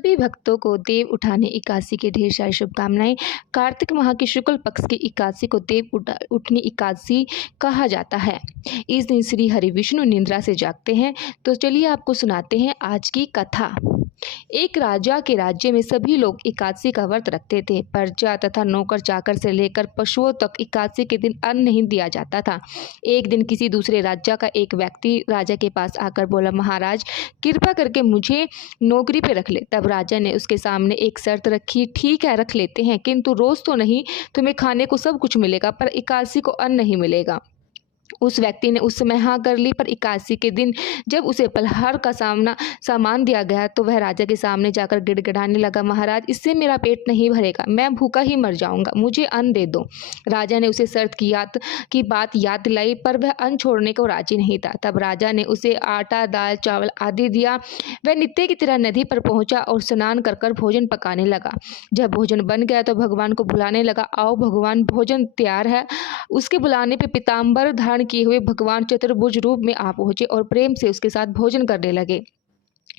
सभी भक्तों को देव उठाने एकादशी की ढेर सारी शुभकामनाएं। कार्तिक माह की शुक्ल पक्ष की एकादशी को देव उठनी एकादशी कहा जाता है। इस दिन श्री हरि विष्णु निद्रा से जागते हैं। तो चलिए आपको सुनाते हैं आज की कथा। एक राजा के राज्य में सभी लोग एकादशी का व्रत रखते थे। प्रजा तथा नौकर चाकर से लेकर पशुओं तक एकादशी के दिन अन्न नहीं दिया जाता था। एक दिन किसी दूसरे राज्य का एक व्यक्ति राजा के पास आकर बोला, महाराज कृपा करके मुझे नौकरी पे रख ले। तब राजा ने उसके सामने एक शर्त रखी, ठीक है रख लेते हैं, किंतु रोज तो नहीं, तुम्हें खाने को सब कुछ मिलेगा पर एकादशी को अन्न नहीं मिलेगा। उस व्यक्ति ने उस समय हाँ कर ली, पर एकादशी के दिन जब उसे पलहार का सामान दिया गया तो वह राजा के सामने जाकर गिड़गिड़ाने लगा, महाराज इससे मेरा पेट नहीं भरेगा, मैं भूखा ही मर जाऊंगा, मुझे अन्न दे दो। राजा ने उसे शर्त की बात याद दिलाई, पर वह अन्न छोड़ने को राजी नहीं था। तब राजा ने उसे आटा, दाल, चावल आदि दिया। वह नित्य की तरह नदी पर पहुंचा और स्नान कर कर भोजन पकाने लगा। जब भोजन बन गया तो भगवान को बुलाने लगा, आओ भगवान भोजन तैयार है। उसके बुलाने पे पीताम्बर धारण किए हुए भगवान चतुर्भुज रूप में आ पहुंचे और प्रेम से उसके साथ भोजन करने लगे।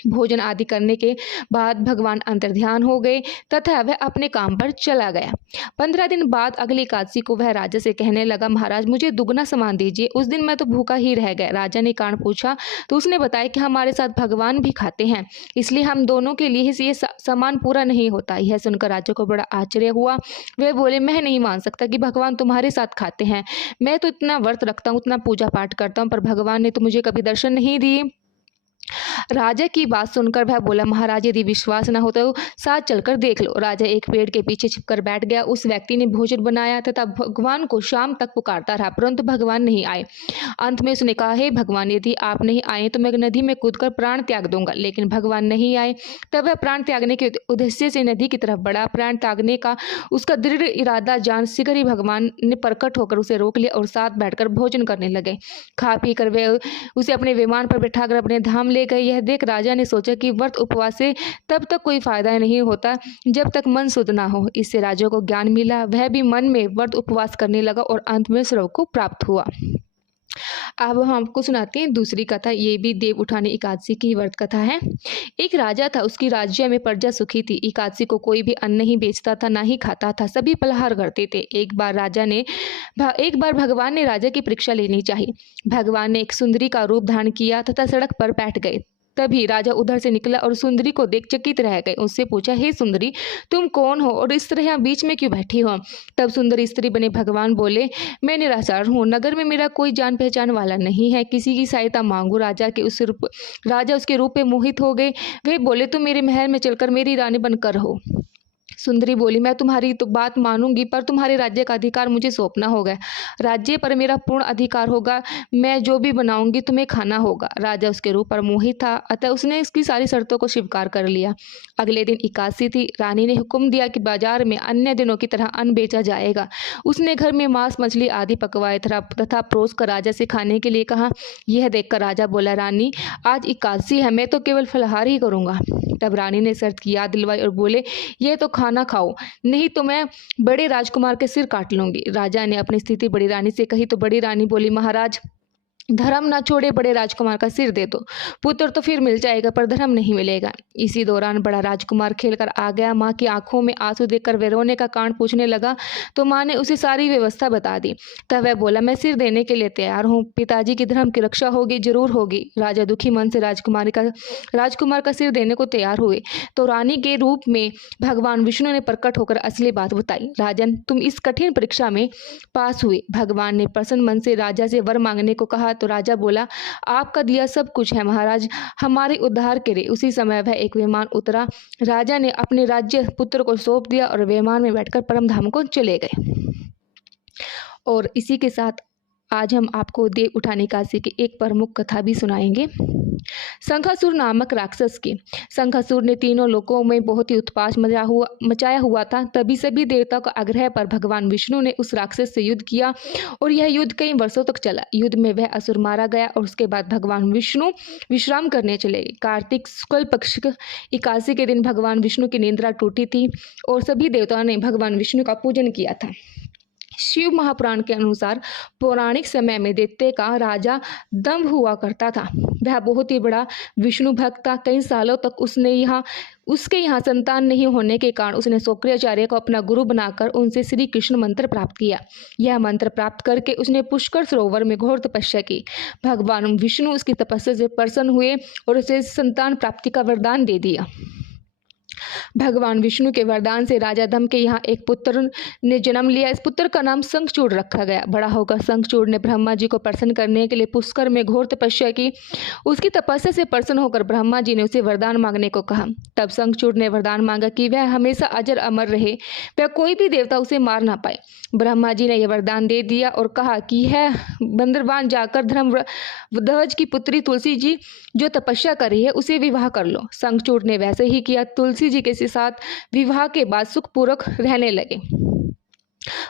भोजन आदि करने के बाद भगवान अंतर्ध्यान हो गए तथा वह अपने काम पर चला गया। 15 दिन बाद अगली एकादशी को वह राजा से कहने लगा, महाराज मुझे दुगना सामान दीजिए, उस दिन मैं तो भूखा ही रह गया। राजा ने कारण पूछा तो उसने बताया कि हमारे साथ भगवान भी खाते हैं, इसलिए हम दोनों के लिए ये सामान पूरा नहीं होता। यह सुनकर राजा को बड़ा आश्चर्य हुआ। वे बोले, मैं नहीं मान सकता कि भगवान तुम्हारे साथ खाते हैं। मैं तो इतना व्रत रखता हूँ, इतना पूजा पाठ करता हूँ, पर भगवान ने तो मुझे कभी दर्शन नहीं दिए। राजा की बात सुनकर वह बोला, महाराज यदि विश्वास न हो तो साथ चलकर देख लो। राजा एक पेड़ के पीछे छिपकर बैठ गया। उस व्यक्ति ने भोजन बनाया तथा भगवान को शाम तक पुकारता रहा, परंतु भगवान नहीं आए। अंत में उसने कहा, हे भगवान यदि आप नहीं आए तो मैं नदी में कूदकर प्राण त्याग दूंगा। लेकिन भगवान नहीं आए। तब वह प्राण त्यागने के उद्देश्य से नदी की तरफ बढ़ा। प्राण त्यागने का उसका दृढ़ इरादा जान शीघ्र ही भगवान ने प्रकट होकर उसे रोक लिया और साथ बैठकर भोजन करने लगे। खा पी कर वे उसे अपने विमान पर बैठाकर अपने धाम ले गए। यह देख राजा ने सोचा कि व्रत उपवास से तब तक कोई फायदा नहीं होता जब तक मन शुद्ध ना हो। इससे राजा को ज्ञान मिला। वह भी मन में व्रत उपवास करने लगा और अंत में स्वर्ग को प्राप्त हुआ। अब हम आपको सुनाते हैं दूसरी कथा। ये भी देव उठाने एकादशी की व्रत कथा है। एक राजा था, उसकी राज्य में प्रजा सुखी थी। एकादशी को कोई भी अन्न नहीं बेचता था, ना ही खाता था, सभी पलहार करते थे। एक बार भगवान ने राजा की परीक्षा लेनी चाहिए। भगवान ने एक सुंदरी का रूप धारण किया तथा सड़क पर बैठ गए। तभी राजा उधर से निकला और सुंदरी को देख चकित रह गए। उससे पूछा, हे सुंदरी तुम कौन हो और इस तरह यहाँ बीच में क्यों बैठी हो? तब सुंदर स्त्री बने भगवान बोले, मैं निराचार हूँ, नगर में मेरा कोई जान पहचान वाला नहीं है, किसी की सहायता मांगू। राजा उसके रूप में मोहित हो गए। वे बोले, तुम मेरे महल में चलकर मेरी रानी बनकर हो। सुंदरी बोली, मैं तुम्हारी तो बात मानूंगी, पर तुम्हारे राज्य का अधिकार मुझे सौंपना होगा। राज्य पर मेरा पूर्ण अधिकार होगा, मैं जो भी बनाऊंगी तुम्हें खाना होगा। राजा उसके रूप पर मोहित था, अतः उसने इसकी सारी शर्तों को स्वीकार कर लिया। अगले दिन एकादशी थी। रानी ने हुक्म दिया कि बाजार में अन्य दिनों की तरह अन्न बेचा जाएगा। उसने घर में मांस मछली आदि पकवाए तथा परोस कर राजा से खाने के लिए कहा। यह देखकर राजा बोला, रानी आज एकादशी है, मैं तो केवल फलाहार ही करूंगा। तब रानी ने शर्त की याद दिलवाई और बोले, यह तो खाना खाओ, नहीं तो मैं बड़े राजकुमार के सिर काट लूंगी। राजा ने अपनी स्थिति बड़ी रानी से कही तो बड़ी रानी बोली, महाराज धर्म ना छोड़े बड़े राजकुमार का सिर दे दो। पुत्र तो फिर मिल जाएगा पर धर्म नहीं मिलेगा। इसी दौरान बड़ा राजकुमार खेलकर आ गया। माँ की आंखों में आंसू देखकर वे रोने का कारण पूछने लगा तो माँ ने उसे सारी व्यवस्था बता दी। तब वह बोला, मैं सिर देने के लिए तैयार हूँ, पिताजी की धर्म की रक्षा होगी, जरूर होगी। राजा दुखी मन से राजकुमार का सिर देने को तैयार हुए तो रानी के रूप में भगवान विष्णु ने प्रकट होकर असली बात बताई। राजन तुम इस कठिन परीक्षा में पास हुए। भगवान ने प्रसन्न मन से राजा से वर मांगने को कहा तो राजा बोला, आपका दिया सब कुछ है महाराज, हमारे उद्धार करे। उसी समय वह एक विमान उतरा। राजा ने अपने राज्य पुत्र को सौंप दिया और विमान में बैठकर परम धाम को चले गए। और इसी के साथ आज हम आपको देव उठाने एकादशी की एक प्रमुख कथा भी सुनाएंगे। शंखासुर नामक राक्षस की। शंखासुर ने तीनों लोकों में बहुत ही उत्पात मचाया हुआ था। तभी सभी देवताओं का आग्रह पर भगवान विष्णु ने उस राक्षस से युद्ध किया और यह युद्ध कई वर्षों तक चला। युद्ध में वह असुर मारा गया और उसके बाद भगवान विष्णु विश्राम करने चले गए। कार्तिक शुक्ल पक्ष एकादशी के दिन भगवान विष्णु की निद्रा टूटी थी और सभी देवताओं ने भगवान विष्णु का पूजन किया था। शिव महापुराण के अनुसार पौराणिक समय में दैत्य का राजा दंभ हुआ करता था। वह बहुत ही बड़ा विष्णु भक्त था। कई सालों तक उसके यहाँ संतान नहीं होने के कारण उसने शुक्राचार्य को अपना गुरु बनाकर उनसे श्री कृष्ण मंत्र प्राप्त किया। यह मंत्र प्राप्त करके उसने पुष्कर सरोवर में घोर तपस्या की। भगवान विष्णु उसकी तपस्या से प्रसन्न हुए और उसे संतान प्राप्ति का वरदान दे दिया। भगवान विष्णु के वरदान से राजा धम के यहाँ एक पुत्र ने जन्म लिया। इस पुत्र का नाम शंखचूड़ रखा गया। बड़ा होकर शंखचूड़ ने ब्रह्मा जी को प्रसन्न करने के लिए पुष्कर में घोर तपस्या की। उसकी तपस्या से प्रसन्न होकर ब्रह्मा जी ने उसे वरदान मांगने को कहा। तब शंखचूड़ ने वरदान मांगा कि वह हमेशा अजर अमर रहे, वह कोई भी देवता उसे मार ना पाए। ब्रह्मा जी ने यह वरदान दे दिया और कहा कि यह बंदरवान जाकर धर्मध्वज की पुत्री तुलसी जी जो तपस्या कर रही है उसे विवाह कर लो। शंखचूड़ ने वैसे ही किया। तुलसी जी के साथ विवाह के बाद सुखपूर्वक रहने लगे।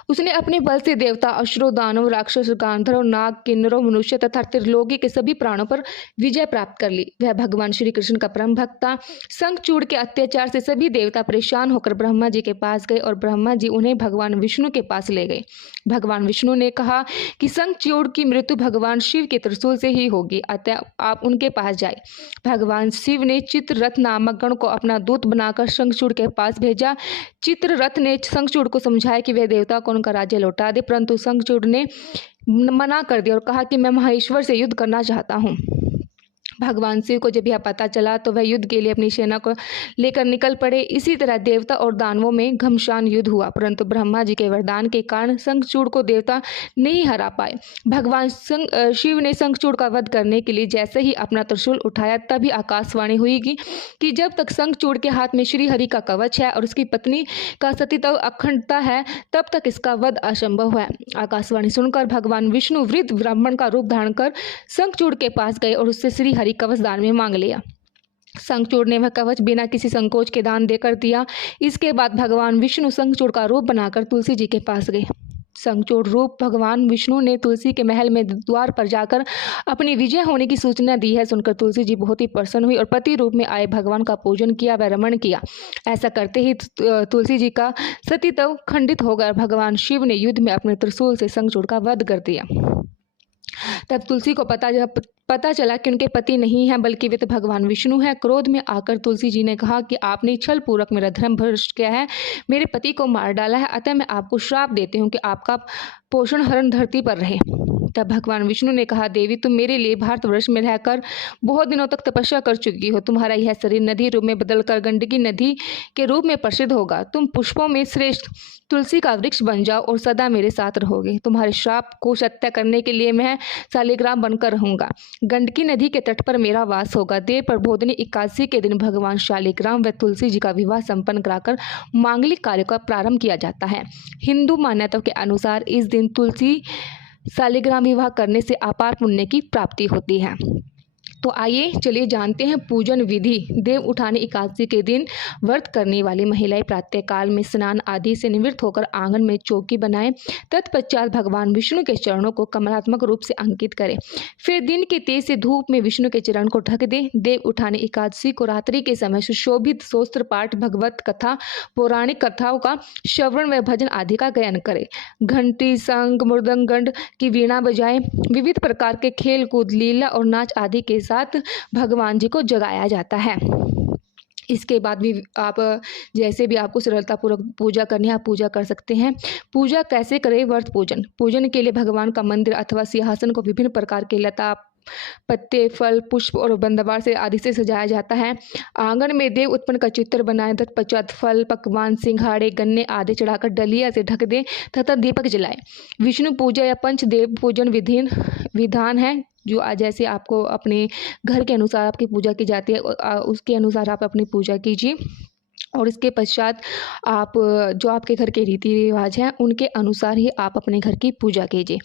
उसने अपने बल से देवता, असुरों, दानव, राक्षस, गांधर्व, नाग, किन्नरों, मनुष्य तथा त्रिलोकी के सभी प्राणों पर विजय प्राप्त कर ली। वह भगवान श्री कृष्ण का परम भक्त था। शंखचूड़ के अत्याचार से सभी देवता परेशान होकर ब्रह्मा जी के पास गए और ब्रह्मा जी उन्हें भगवान विष्णु के पास ले गए। भगवान विष्णु ने कहा कि शंखचूड़ की मृत्यु भगवान शिव के त्रिशूल से ही होगी, अतः आप उनके पास जाए। भगवान शिव ने चित्ररथ नामक गण को अपना दूत बनाकर शंखचूड़ के पास भेजा। चित्ररथ ने शंखचूड़ को समझाया कि वह देवता को उनका राज्य लौटा दे, परंतु शंखचूड़ ने मना कर दिया और कहा कि मैं महेश्वर से युद्ध करना चाहता हूँ। भगवान शिव को जब यह पता चला तो वह युद्ध के लिए अपनी सेना को लेकर निकल पड़े। इसी तरह देवता और दानवों में घमासान युद्ध हुआ, परंतु ब्रह्मा जी के वरदान के कारण शंखचूड़ को देवता नहीं हरा पाए। भगवान शिव ने शंखचूड़ का वध करने के लिए जैसे ही अपना त्रिशूल उठाया तभी आकाशवाणी हुई कि जब तक शंखचूड़ के हाथ में श्री हरि का कवच है और उसकी पत्नी का सतीत्व अखंडता है तब तक इसका वध असंभव है। आकाशवाणी सुनकर भगवान विष्णु वृद्ध ब्राह्मण का रूप धारण कर शंखचूड़ के पास गए और उससे श्री हरि कवच दान में मांग लिया। शंखचूड़ ने वह कवच बिना किसी संकोच के दान देकर दिया। इसके बाद भगवान विष्णु शंखचूड़ का रूप बनाकर तुलसी जी के पास गए। शंखचूड़ रूप भगवान विष्णु ने तुलसी के महल में द्वार पर जाकर अपनी विजय होने की सूचना दी है। सुनकर तुलसी जी बहुत ही प्रसन्न हुई और पति रूप में आए भगवान का पूजन किया व रमण किया। ऐसा करते ही तुलसी जी का सतीत्व खंडित हो गया। भगवान शिव ने युद्ध में अपने त्रिशूल से शंखचूड़ का वध कर दिया। तब तुलसी को पता चला कि उनके पति नहीं है बल्कि वे तो भगवान विष्णु हैं। क्रोध में आकर तुलसी जी ने कहा कि आपने छल पूर्वक मेरा धर्म भ्रष्ट किया है, मेरे पति को मार डाला है, अतः मैं आपको श्राप देती हूँ कि आपका पोषण हरण धरती पर रहे। तब भगवान विष्णु ने कहा, देवी तुम मेरे लिए भारतवर्ष में रहकर बहुत दिनों तक तपस्या कर चुकी हो। तुम्हारा यह शरीर नदी रूप में बदलकर गंडकी नदी के रूप में प्रसिद्ध होगा। तुम पुष्पों में श्रेष्ठ तुलसी का वृक्ष बन जाओ और सदा मेरे साथ रहोगे। तुम्हारे श्राप को सत्य करने के लिए मैं शालिग्राम बनकर रहूंगा। गंडकी नदी के तट पर मेरा वास होगा। देव प्रबोधिनी एकादशी के दिन भगवान शालिग्राम व तुलसी जी का विवाह संपन्न कराकर मांगलिक कार्य का प्रारंभ किया जाता है। हिंदू मान्यताओं के अनुसार इस दिन तुलसी शालिग्राम विवाह करने से अपार पुण्य की प्राप्ति होती है। तो आइए चलिए जानते हैं पूजन विधि। देव उठानी एकादशी के दिन व्रत करने वाली महिलाएं प्रातःकाल में स्नान आदि से निवृत्त होकर आंगन में चौकी बनाएं। तत्पश्चात भगवान विष्णु के चरणों को कमलात्मक रूप से अंकित करें। फिर दिन के तेज से धूप में विष्णु के चरण को ढक दें। देव उठानी एकादशी को रात्रि के समय सुशोभित स्तोत्र पाठ, भगवत कथा, पौराणिक कथाओं का श्रवण व भजन आदि का गायन करें। घंटी, शंख, मृदंग, गंड की वीणा बजाएं। विविध प्रकार के खेल कूद, लीला और नाच आदि के साथ भगवान जी को जगाया जाता है। इसके बाद भी आप जैसे भी आपको सरलतापूर्वक पूजा करनी है आप पूजा कर सकते हैं। पूजा कैसे करें? व्रत पूजन के लिए भगवान का मंदिर अथवा सिंहासन को विभिन्न प्रकार के लता, पत्ते, फल, पुष्प और बंदवार से आदि से सजाया जाता है। आंगन में देव उत्पन्न का चित्र बनाएं। तत्पश्चात फल, पकवान, सिंघाड़े, गन्ने आदि चढ़ाकर डलिया से ढक दें तथा दीपक जलाएं। विष्णु पूजा या पंचदेव पूजन विधान है जो जैसे आपको अपने घर के अनुसार आपकी पूजा की जाती है उसके अनुसार आप अपनी पूजा कीजिए। और इसके पश्चात आप जो आपके घर के रीति रिवाज हैं उनके अनुसार ही आप अपने घर की पूजा कीजिए।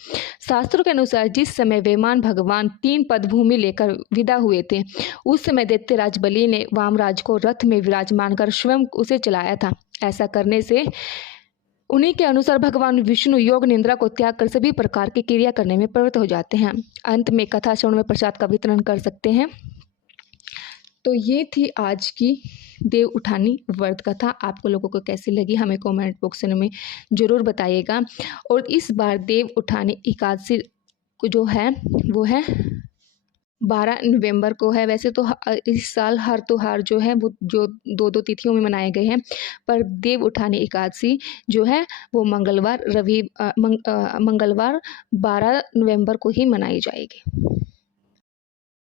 शास्त्रों के अनुसार जिस समय वैमान भगवान 3 पद भूमि लेकर विदा हुए थे उस समय दैत्यराज बलि ने वामराज को रथ में विराजमान कर स्वयं उसे चलाया था। ऐसा करने से उन्हीं के अनुसार भगवान विष्णु योग निद्रा को त्याग कर सभी प्रकार की क्रिया करने में प्रवृत्त हो जाते हैं। अंत में कथा श्रवण में प्रसाद का वितरण कर सकते हैं। तो ये थी आज की देव उठानी व्रत कथा। आपको लोगों को कैसी लगी हमें कमेंट बॉक्स में ज़रूर बताइएगा। और इस बार देव उठानी एकादशी जो है वो है 12 नवंबर को है। वैसे तो इस साल हर त्योहार जो है वो जो 2-2 तिथियों में मनाए गए हैं, पर देव उठानी एकादशी जो है वो मंगलवार 12 नवंबर को ही मनाई जाएगी।